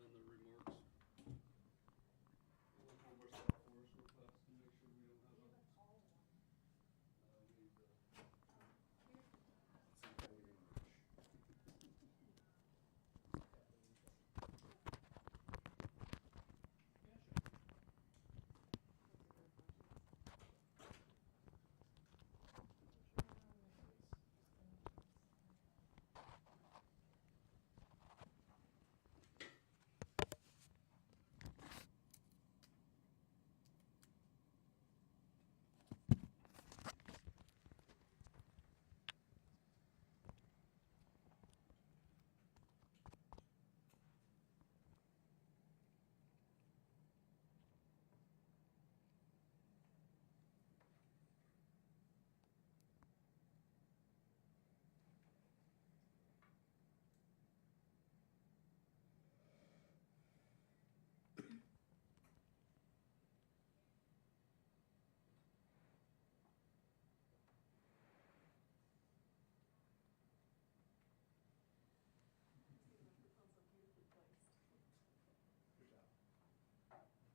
done the remarks. We'll look over South Forest real fast and make sure we don't have a. We need to. Let's see how we didn't reach. Yeah, sure.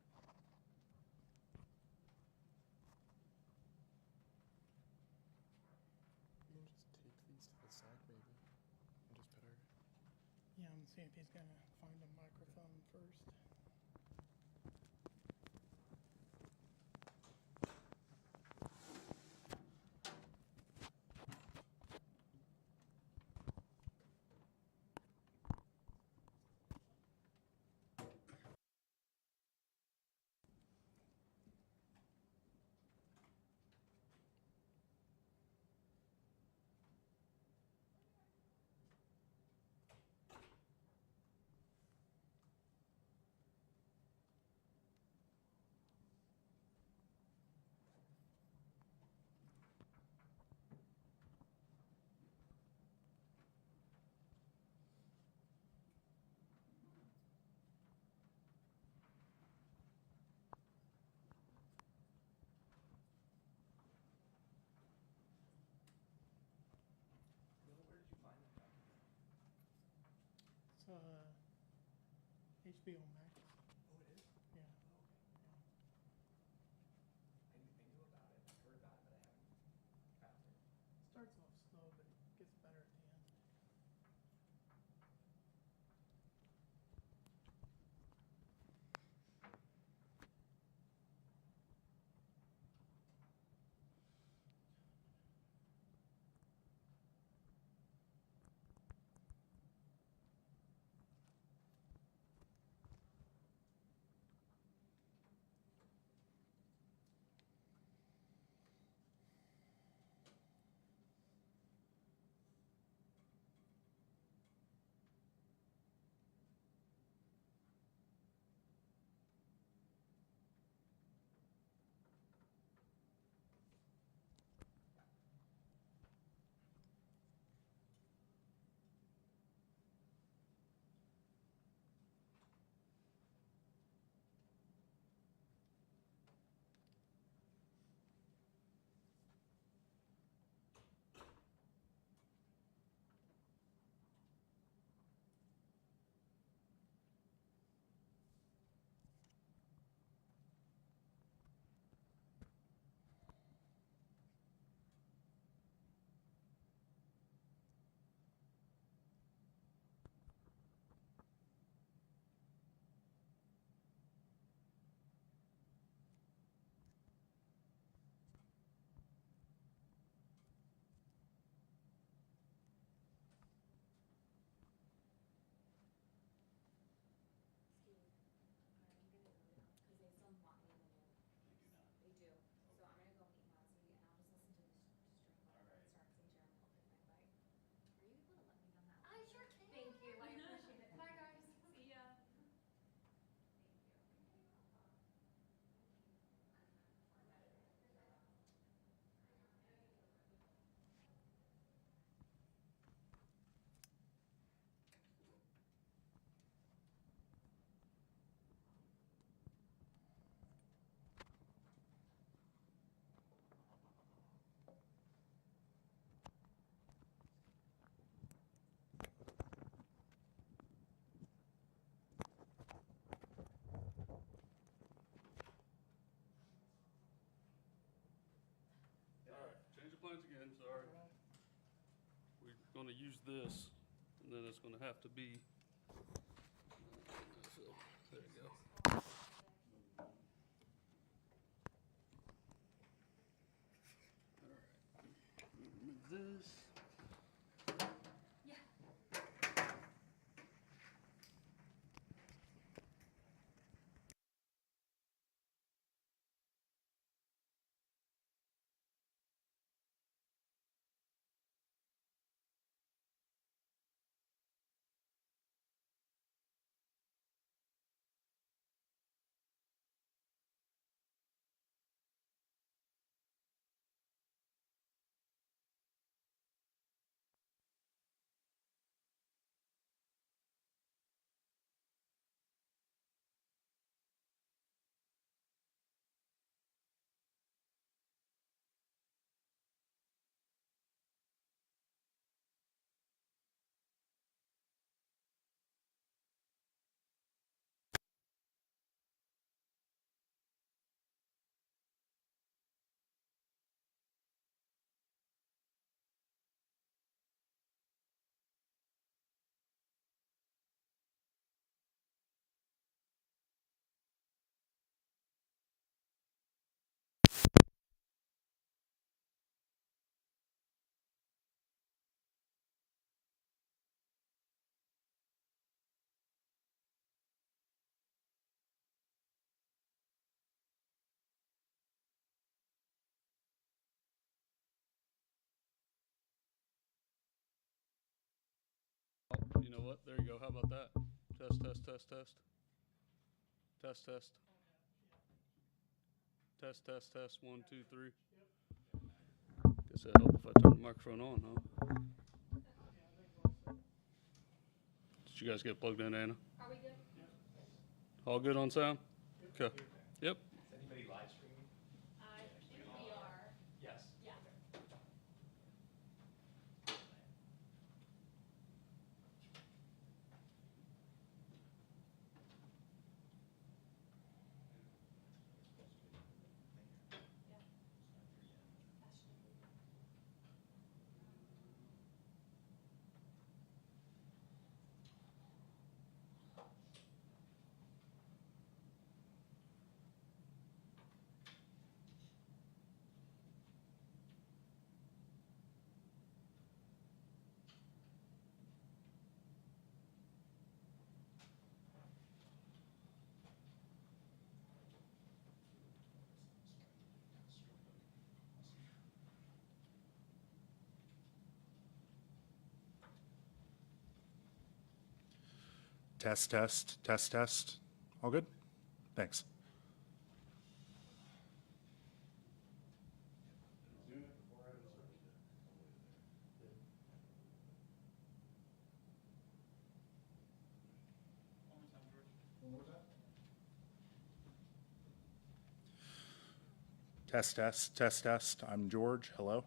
Good job. You can just take these to the side, maybe, and just put our. Yeah, I'm seeing if he's gonna find a microphone first. Bill, where did you find that document? It's HBO Max. Oh, it is? Yeah. Oh, okay. I knew about it. I heard about it, but I haven't found it. Starts off slow, but it gets better at the end. to use this, and then it's going to have to be. So, there you go. All right. Remove this. Oh, you know what? There you go. How about that? Test, test, test, test. Test, test. Test, test, test. 1, 2, 3. Guess that helped if I turn the microphone on, huh? Did you guys get plugged in, Anna? Are we good? All good on sound? Okay. Yep. Is anybody live streaming? I think we are. Yes. Yeah. Okay. Test, test, test, test. All good? Thanks. Test, test, test, test. I'm George. Hello.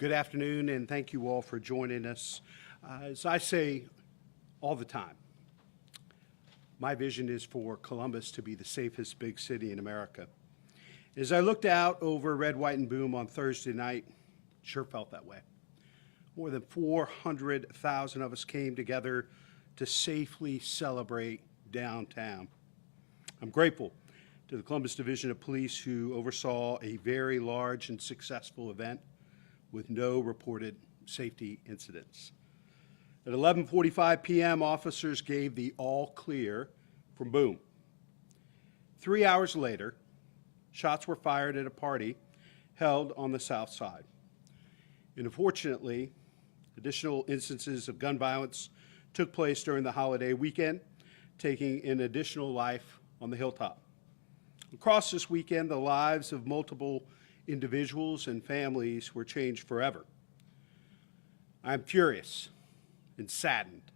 Good afternoon, and thank you all for joining us. As I say all the time, my vision is for Columbus to be the safest big city in America. As I looked out over Red, White, and Boom on Thursday night, it sure felt that way. More than 400,000 of us came together to safely celebrate downtown. I'm grateful to the Columbus Division of Police who oversaw a very large and successful event with no reported safety incidents. At 11:45 p.m., officers gave the all clear from Boom. 3 hours later, shots were fired at a party held on the south side. And unfortunately, additional instances of gun violence took place during the holiday weekend, taking an additional life on the hilltop. Across this weekend, the lives of multiple individuals and families were changed forever. I'm furious and saddened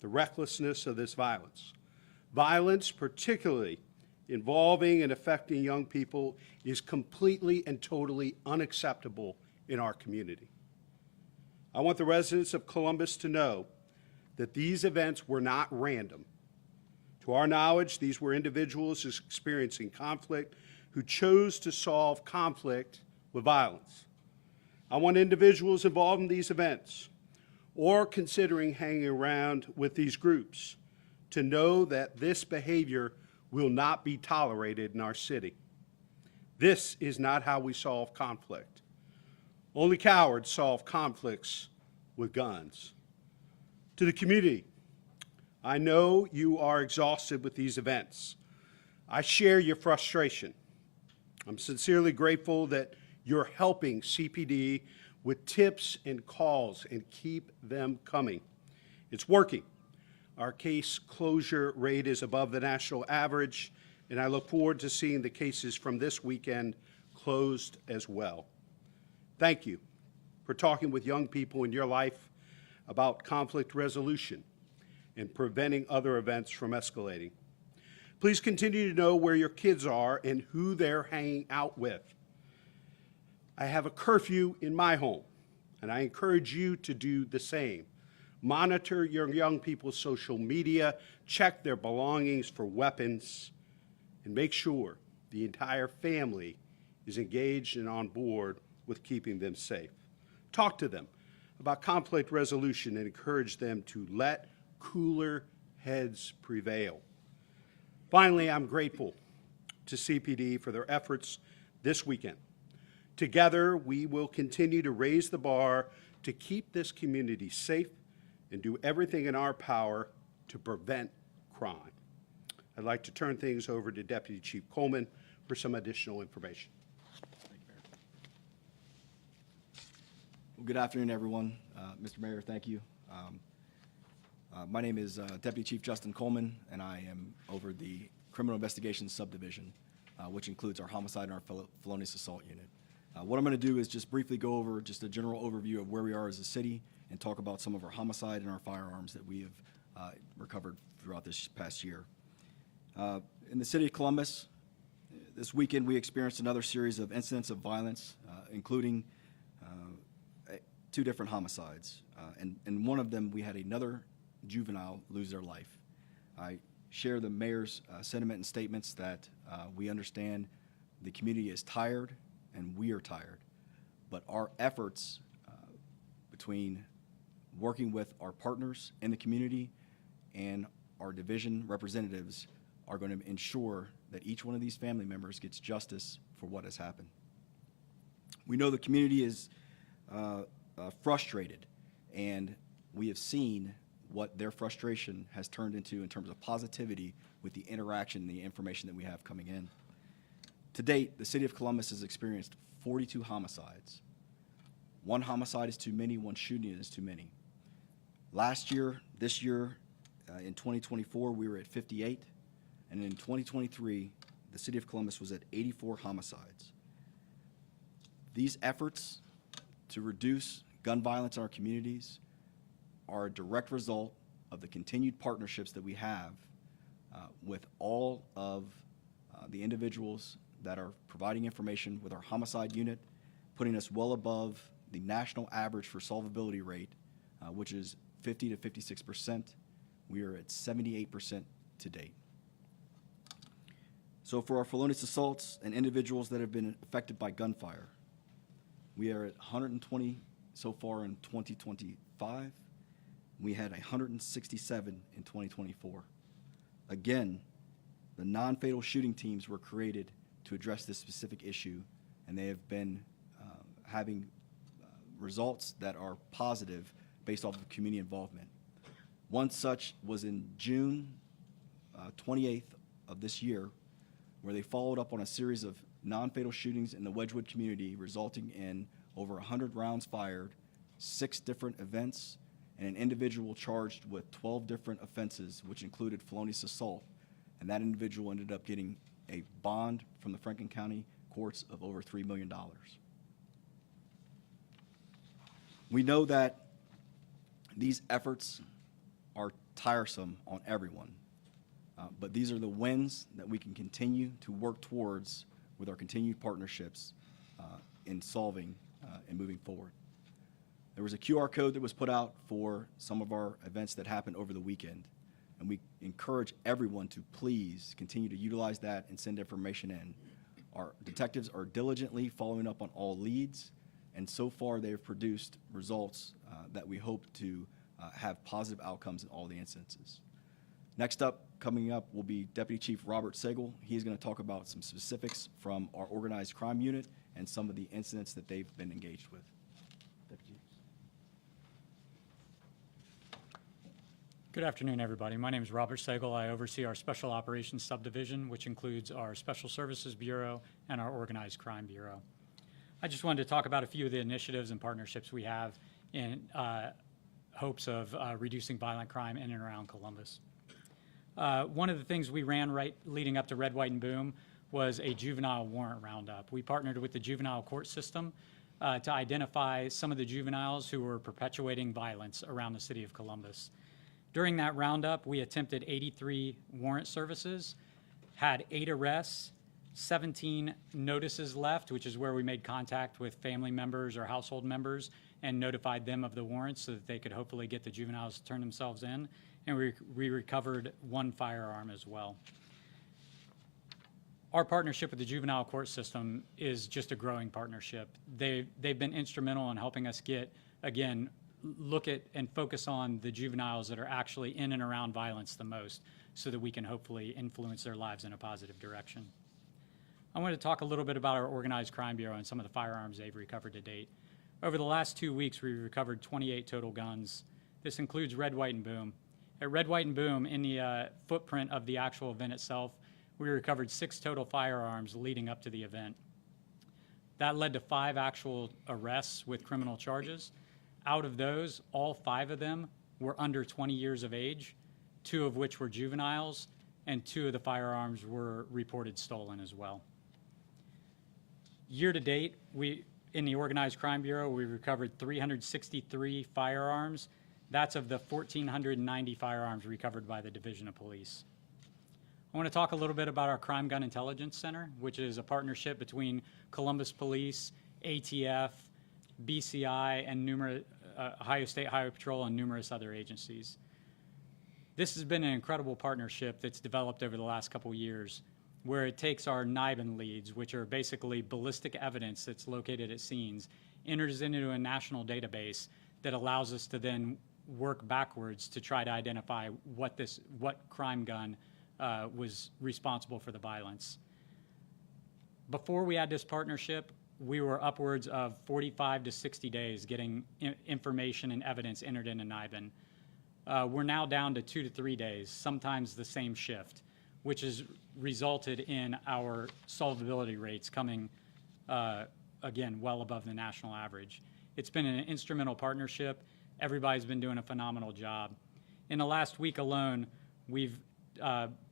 the recklessness of this violence. Violence, particularly involving and affecting young people, is completely and totally unacceptable in our community. I want the residents of Columbus to know that these events were not random. To our knowledge, these were individuals experiencing conflict who chose to solve conflict with violence. I want individuals involved in these events or considering hanging around with these groups to know that this behavior will not be tolerated in our city. This is not how we solve conflict. Only cowards solve conflicts with guns. To the community, I know you are exhausted with these events. I share your frustration. I'm sincerely grateful that you're helping CPD with tips and calls, and keep them coming. It's working. Our case closure rate is above the national average, and I look forward to seeing the cases from this weekend closed as well. Thank you for talking with young people in your life about conflict resolution and preventing other events from escalating. Please continue to know where your kids are and who they're hanging out with. I have a curfew in my home, and I encourage you to do the same. Monitor your young people's social media, check their belongings for weapons, and make sure the entire family is engaged and on board with keeping them safe. Talk to them about conflict resolution and encourage them to let cooler heads prevail. Finally, I'm grateful to CPD for their efforts this weekend. Together, we will continue to raise the bar to keep this community safe and do everything in our power to prevent crime. I'd like to turn things over to Deputy Chief Coleman for some additional information. Well, good afternoon, everyone. Mr. Mayor, thank you. My name is Deputy Chief Justin Coleman, and I am over the Criminal Investigations Subdivision, which includes our homicide and our felonious assault unit. What I'm going to do is just briefly go over just a general overview of where we are as a city and talk about some of our homicide and our firearms that we have recovered throughout this past year. In the city of Columbus, this weekend we experienced another series of incidents of violence, including 2 different homicides. And one of them, we had another juvenile lose their life. I share the mayor's sentiment and statements that we understand the community is tired and we are tired, but our efforts between working with our partners in the community and our division representatives are going to ensure that each one of these family members gets justice for what has happened. We know the community is frustrated, and we have seen what their frustration has turned into in terms of positivity with the interaction and the information that we have coming in. To date, the city of Columbus has experienced 42 homicides. 1 homicide is too many, 1 shooting is too many. Last year, this year, in 2024, we were at 58, and in 2023, the city of Columbus was at 84 homicides. These efforts to reduce gun violence in our communities are a direct result of the continued partnerships that we have with all of the individuals that are providing information with our homicide unit, putting us well above the national average for solvability rate, which is 50 to 56%. We are at 78% to date. So for our felonious assaults and individuals that have been affected by gunfire, we are at 120 so far in 2025. We had 167 in 2024. Again, the non-fatal shooting teams were created to address this specific issue, and they have been having results that are positive based off of community involvement. One such was in June 28th of this year, where they followed up on a series of non-fatal shootings in the Wedgwood community, resulting in over 100 rounds fired, 6 different events, and an individual charged with 12 different offenses, which included felonious assault. And that individual ended up getting a bond from the Franklin County courts of over $3 million. We know that these efforts are tiresome on everyone, but these are the wins that we can continue to work towards with our continued partnerships in solving and moving forward. There was a QR code that was put out for some of our events that happened over the weekend, and we encourage everyone to please continue to utilize that and send information in. Our detectives are diligently following up on all leads, and so far they have produced results that we hope to have positive outcomes in all the instances. Next up, coming up, will be Deputy Chief Robert Sagel. He's going to talk about some specifics from our organized crime unit and some of the incidents that they've been engaged with. Deputy Chief. Good afternoon, everybody. My name is Robert Sagel. I oversee our Special Operations Subdivision, which includes our Special Services Bureau and our Organized Crime Bureau. I just wanted to talk about a few of the initiatives and partnerships we have in hopes of reducing violent crime in and around Columbus. One of the things we ran right leading up to Red, White, and Boom was a juvenile warrant roundup. We partnered with the juvenile court system to identify some of the juveniles who were perpetuating violence around the city of Columbus. During that roundup, we attempted 83 warrant services, had 8 arrests, 17 notices left, which is where we made contact with family members or household members and notified them of the warrants so that they could hopefully get the juveniles to turn themselves in. And we recovered 1 firearm as well. Our partnership with the juvenile court system is just a growing partnership. They've been instrumental in helping us get, again, look at and focus on the juveniles that are actually in and around violence the most so that we can hopefully influence their lives in a positive direction. I want to talk a little bit about our Organized Crime Bureau and some of the firearms they've recovered to date. Over the last 2 weeks, we've recovered 28 total guns. This includes Red, White, and Boom. At Red, White, and Boom, in the footprint of the actual event itself, we recovered 6 total firearms leading up to the event. That led to 5 actual arrests with criminal charges. Out of those, all 5 of them were under 20 years of age, 2 of which were juveniles, and 2 of the firearms were reported stolen as well. Year to date, in the Organized Crime Bureau, we recovered 363 firearms. That's of the 1,490 firearms recovered by the Division of Police. I want to talk a little bit about our Crime Gun Intelligence Center, which is a partnership between Columbus Police, ATF, BCI, and Ohio State Highway Patrol and numerous other agencies. This has been an incredible partnership that's developed over the last couple years, where it takes our NIBIN leads, which are basically ballistic evidence that's located at scenes, enters into a national database that allows us to then work backwards to try to identify what crime gun was responsible for the violence. Before we had this partnership, we were upwards of 45 to 60 days getting information and evidence entered into NIBIN. We're now down to 2 to 3 days, sometimes the same shift, which has resulted in our solvability rates coming, again, well above the national average. It's been an instrumental partnership. Everybody's been doing a phenomenal job. In the last week alone, we've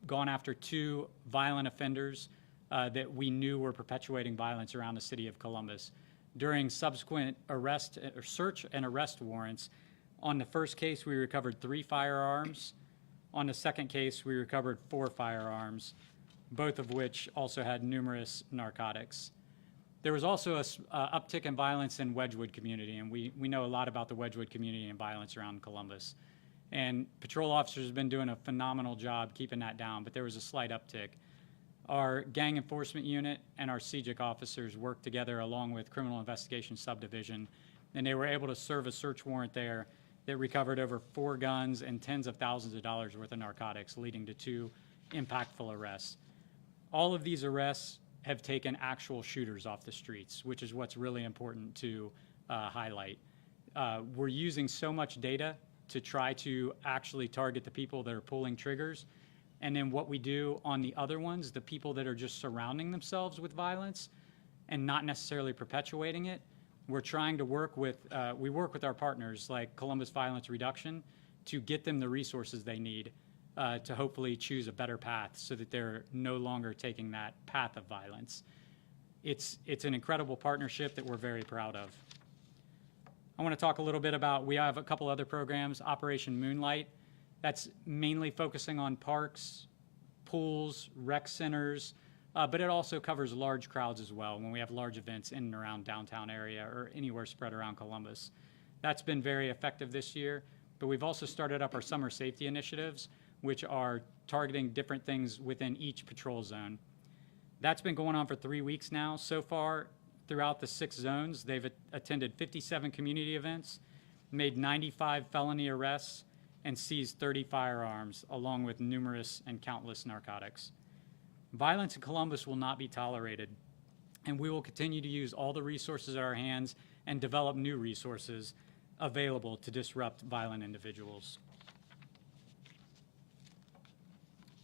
gone after 2 violent offenders that we knew were perpetuating violence around the city of Columbus. During subsequent search and arrest warrants, on the first case, we recovered 3 firearms. On the second case, we recovered 4 firearms, both of which also had numerous narcotics. There was also a uptick in violence in Wedgwood community, and we know a lot about the Wedgwood community and violence around Columbus. And patrol officers have been doing a phenomenal job keeping that down, but there was a slight uptick. Our gang enforcement unit and our CJIC officers worked together along with Criminal Investigation Subdivision, and they were able to serve a search warrant there that recovered over 4 guns and tens of thousands of dollars worth of narcotics, leading to 2 impactful arrests. All of these arrests have taken actual shooters off the streets, which is what's really important to highlight. We're using so much data to try to actually target the people that are pulling triggers. And then what we do on the other ones, the people that are just surrounding themselves with violence and not necessarily perpetuating it, we're trying to work with, we work with our partners like Columbus Violence Reduction to get them the resources they need to hopefully choose a better path so that they're no longer taking that path of violence. It's an incredible partnership that we're very proud of. I want to talk a little bit about, we have a couple other programs, Operation Moonlight. That's mainly focusing on parks, pools, rec centers, but it also covers large crowds as well when we have large events in and around downtown area or anywhere spread around Columbus. That's been very effective this year, but we've also started up our summer safety initiatives, which are targeting different things within each patrol zone. That's been going on for 3 weeks now. So far, throughout the 6 zones, they've attended 57 community events, made 95 felony arrests, and seized 30 firearms, along with numerous and countless narcotics. Violence in Columbus will not be tolerated, and we will continue to use all the resources at our hands and develop new resources available to disrupt violent individuals.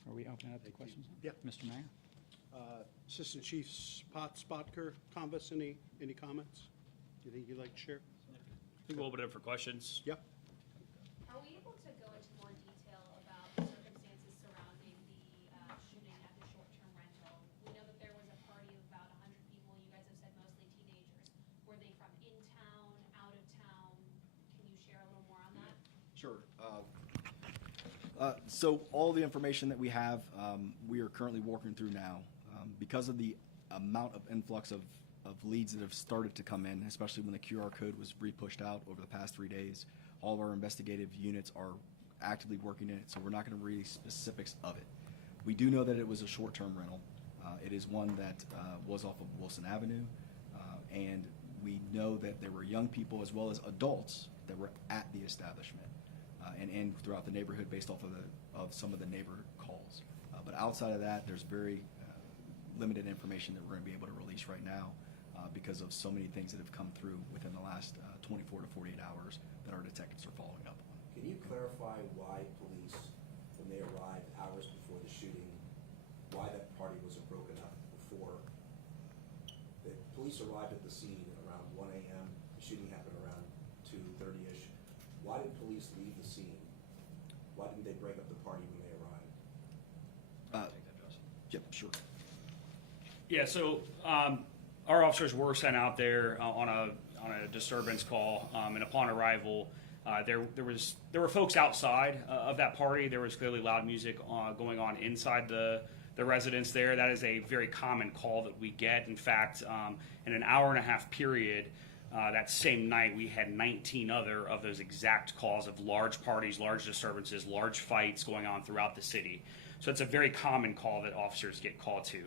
Are we opening up the questions? Yep. Mr. Mayor? Assistant Chief Spotker, Convis, any comments? Do you think you'd like to share? I think we'll open it up for questions. Yep. Are we able to go into more detail about the circumstances surrounding the shooting at the short-term rental? We know that there was a party of about 100 people. You guys have said mostly teenagers. Were they from in town, out of town? Can you share a little more on that? Sure. So all the information that we have, we are currently working through now. Because of the amount of influx of leads that have started to come in, especially when the QR code was re-pushed out over the past 3 days, all of our investigative units are actively working in it, so we're not going to release specifics of it. We do know that it was a short-term rental. It is one that was off of Wilson Avenue, and we know that there were young people as well as adults that were at the establishment and throughout the neighborhood based off of some of the neighbor calls. But outside of that, there's very limited information that we're going to be able to release right now because of so many things that have come through within the last 24 to 48 hours that our detectives are following up on. Can you clarify why police, when they arrived hours before the shooting, why that party wasn't broken up before? The police arrived at the scene around 1 a.m. The shooting happened around 2:30-ish. Why did police leave the scene? Why didn't they break up the party when they arrived? Yep, sure. Yeah, so our officers were sent out there on a disturbance call, and upon arrival, there were folks outside of that party. There was clearly loud music going on inside the residence there. That is a very common call that we get. In fact, in an hour-and-a-half period, that same night, we had 19 other of those exact calls of large parties, large disturbances, large fights going on throughout the city. So it's a very common call that officers get called to.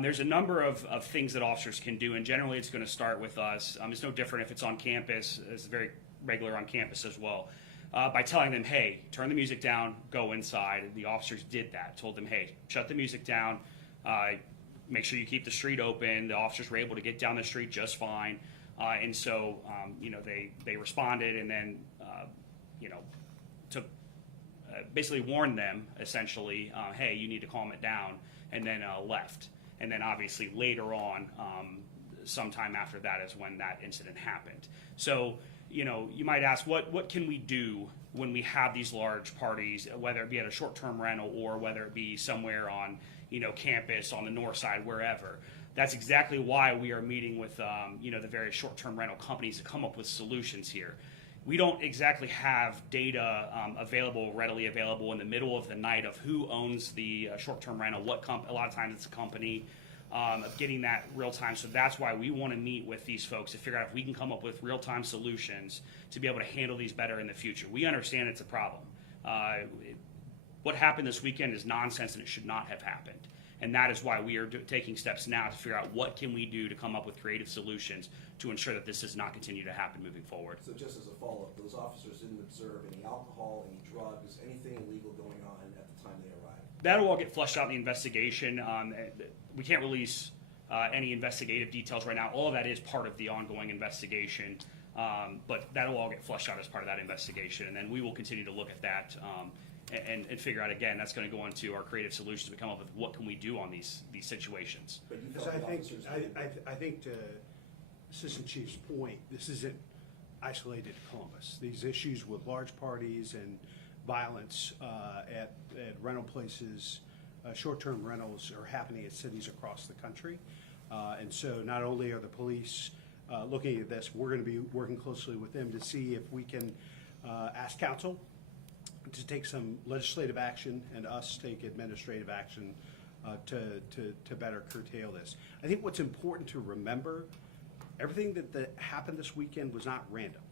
There's a number of things that officers can do, and generally it's going to start with us. It's no different if it's on campus. It's very regular on campus as well. By telling them, hey, turn the music down, go inside. And the officers did that, told them, hey, shut the music down, make sure you keep the street open. The officers were able to get down the street just fine. And so, they responded and then, took, basically warned them, essentially, hey, you need to calm it down, and then left. And then obviously later on, sometime after that is when that incident happened. So, you might ask, what can we do when we have these large parties, whether it be at a short-term rental or whether it be somewhere on, campus, on the north side, wherever? That's exactly why we are meeting with, the various short-term rental companies to come up with solutions here. We don't exactly have data readily available in the middle of the night of who owns the short-term rental, a lot of times it's a company, of getting that real time. So that's why we want to meet with these folks to figure out if we can come up with real time solutions to be able to handle these better in the future. We understand it's a problem. What happened this weekend is nonsense and it should not have happened. And that is why we are taking steps now to figure out what can we do to come up with creative solutions to ensure that this does not continue to happen moving forward. So just as a follow-up, those officers didn't observe any alcohol, any drugs, anything illegal going on at the time they arrived? That'll all get flushed out in the investigation. We can't release any investigative details right now. All of that is part of the ongoing investigation, but that'll all get flushed out as part of that investigation. And then we will continue to look at that and figure out, again, that's going to go into our creative solutions to come up with what can we do on these situations. But you Because felt the officers didn't- I think to Assistant Chief's point, this isn't isolated to Columbus. These issues with large parties and violence at rental places, short-term rentals are happening at cities across the country. And so not only are the police looking at this, we're going to be working closely with them to see if we can ask council to take some legislative action and us take administrative action to better curtail this. I think what's important to remember, everything that happened this weekend was not random.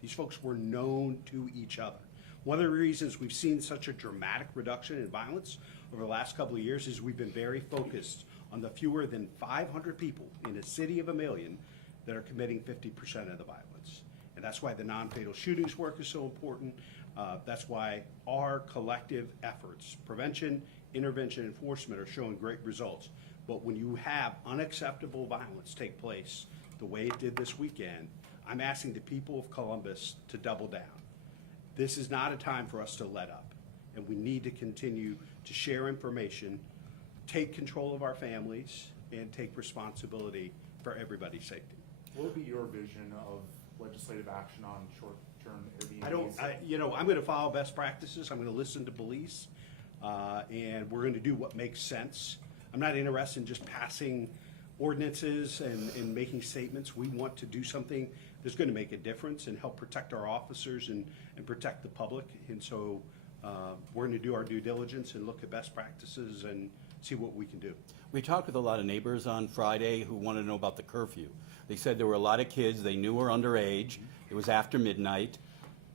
These folks were known to each other. One of the reasons we've seen such a dramatic reduction in violence over the last couple of years is we've been very focused on the fewer than 500 people in a city of 1 million that are committing 50% of the violence. And that's why the non-fatal shootings work is so important. That's why our collective efforts, prevention, intervention, enforcement, are showing great results. But when you have unacceptable violence take place the way it did this weekend, I'm asking the people of Columbus to double down. This is not a time for us to let up, and we need to continue to share information, take control of our families, and take responsibility for everybody's safety. What would be your vision of legislative action on short-term Airbnbs? I'm going to follow best practices. I'm going to listen to police, and we're going to do what makes sense. I'm not interested in just passing ordinances and making statements. We want to do something that's going to make a difference and help protect our officers and protect the public. And so we're going to do our due diligence and look at best practices and see what we can do. We talked with a lot of neighbors on Friday who wanted to know about the curfew. They said there were a lot of kids they knew were underage. It was after midnight.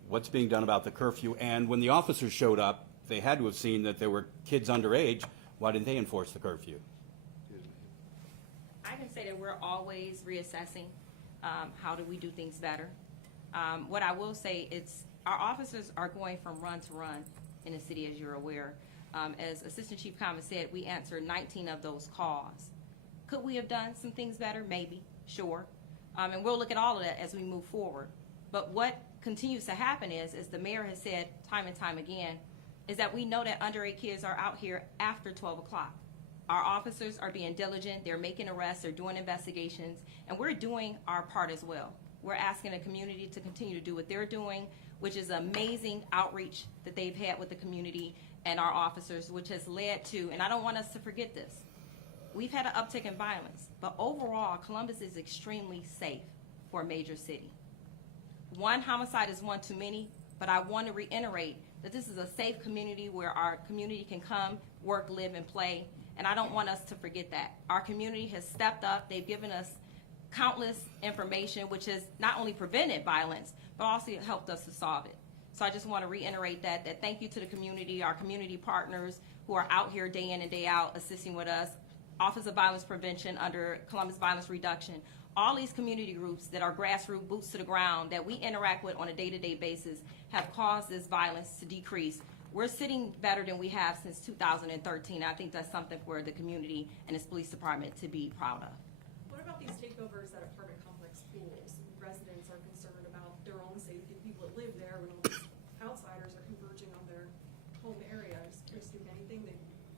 What's being done about the curfew? And when the officers showed up, they had to have seen that there were kids underage. Why didn't they enforce the curfew? I can say that we're always reassessing how do we do things better. What I will say is our officers are going from run to run in the city, as you're aware. As Assistant Chief Common said, we answered 19 of those calls. Could we have done some things better? Maybe, sure. And we'll look at all of that as we move forward. But what continues to happen is, as the mayor has said time and time again, is that we know that underage kids are out here after 12 o'clock. Our officers are being diligent, they're making arrests, they're doing investigations, and we're doing our part as well. We're asking the community to continue to do what they're doing, which is amazing outreach that they've had with the community and our officers, which has led to, and I don't want us to forget this, we've had an uptick in violence, but overall, Columbus is extremely safe for a major city. One homicide is one too many, but I want to reiterate that this is a safe community where our community can come, work, live, and play. And I don't want us to forget that. Our community has stepped up. They've given us countless information, which has not only prevented violence, but also helped us to solve it. So I just want to reiterate that thank you to the community, our community partners who are out here day in and day out assisting with us, Office of Violence Prevention under Columbus Violence Reduction, all these community groups that are grassroots, boots to the ground, that we interact with on a day-to-day basis have caused this violence to decrease. We're sitting better than we have since 2013. I think that's something for the community and its police department to be proud of. What about these takeovers at apartment complex pools? Residents are concerned about their own safety. People that live there, when all these outsiders are converging on their home areas, just do anything, they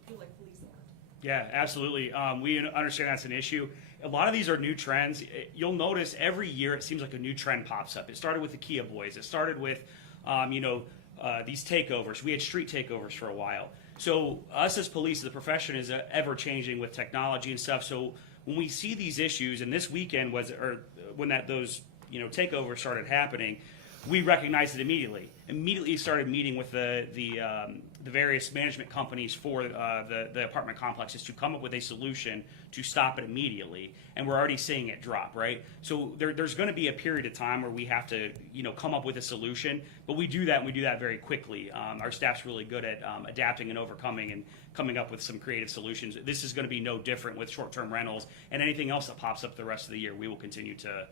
feel like police aren't. Yeah, absolutely. We understand that's an issue. A lot of these are new trends. You'll notice every year it seems like a new trend pops up. It started with the Kia Boys. It started with, these takeovers. We had street takeovers for a while. So us as police, the profession is ever changing with technology and stuff. So when we see these issues, and this weekend was, or when those takeovers started happening, we recognized it immediately. Immediately started meeting with the various management companies for the apartment complexes to come up with a solution to stop it immediately, and we're already seeing it drop, right? So there's going to be a period of time where we have to, come up with a solution, but we do that, and we do that very quickly. Our staff's really good at adapting and overcoming and coming up with some creative solutions. This is going to be no different with short-term rentals and anything else that pops up the rest of the year. We will continue to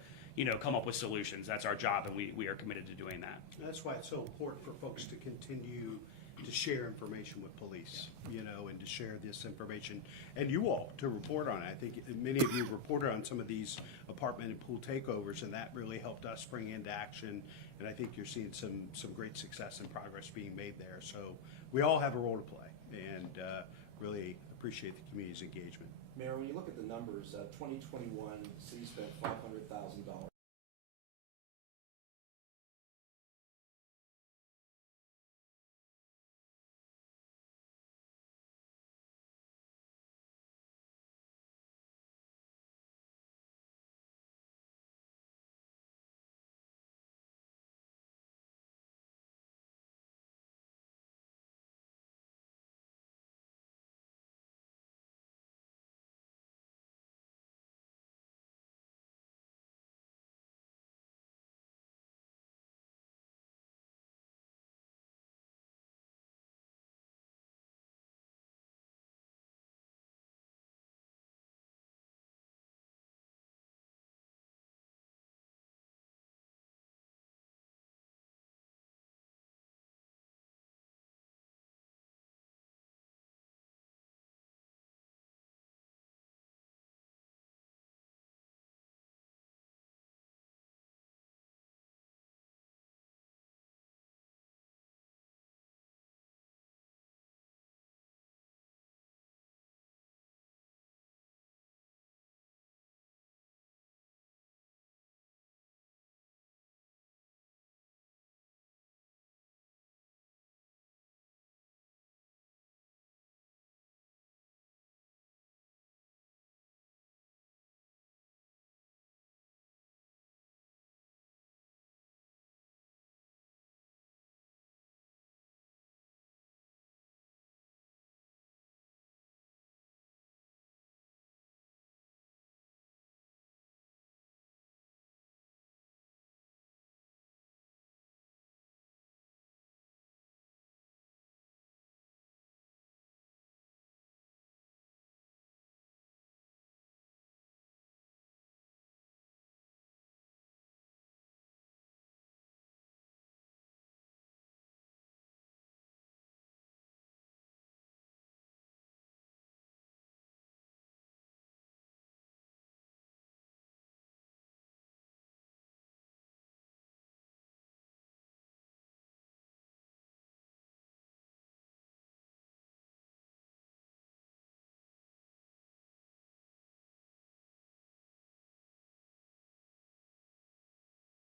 come up with solutions. That's our job, and we are committed to doing that. That's why it's so important for folks to continue to share information with police, and to share this information, and you all to report on it. I think many of you reported on some of these apartment and pool takeovers, and that really helped us spring into action, and I think you're seeing some great success and progress being made there. So we all have a role to play, and really appreciate the community's engagement. Mayor, when you look at the numbers, 2021, city spent $500,000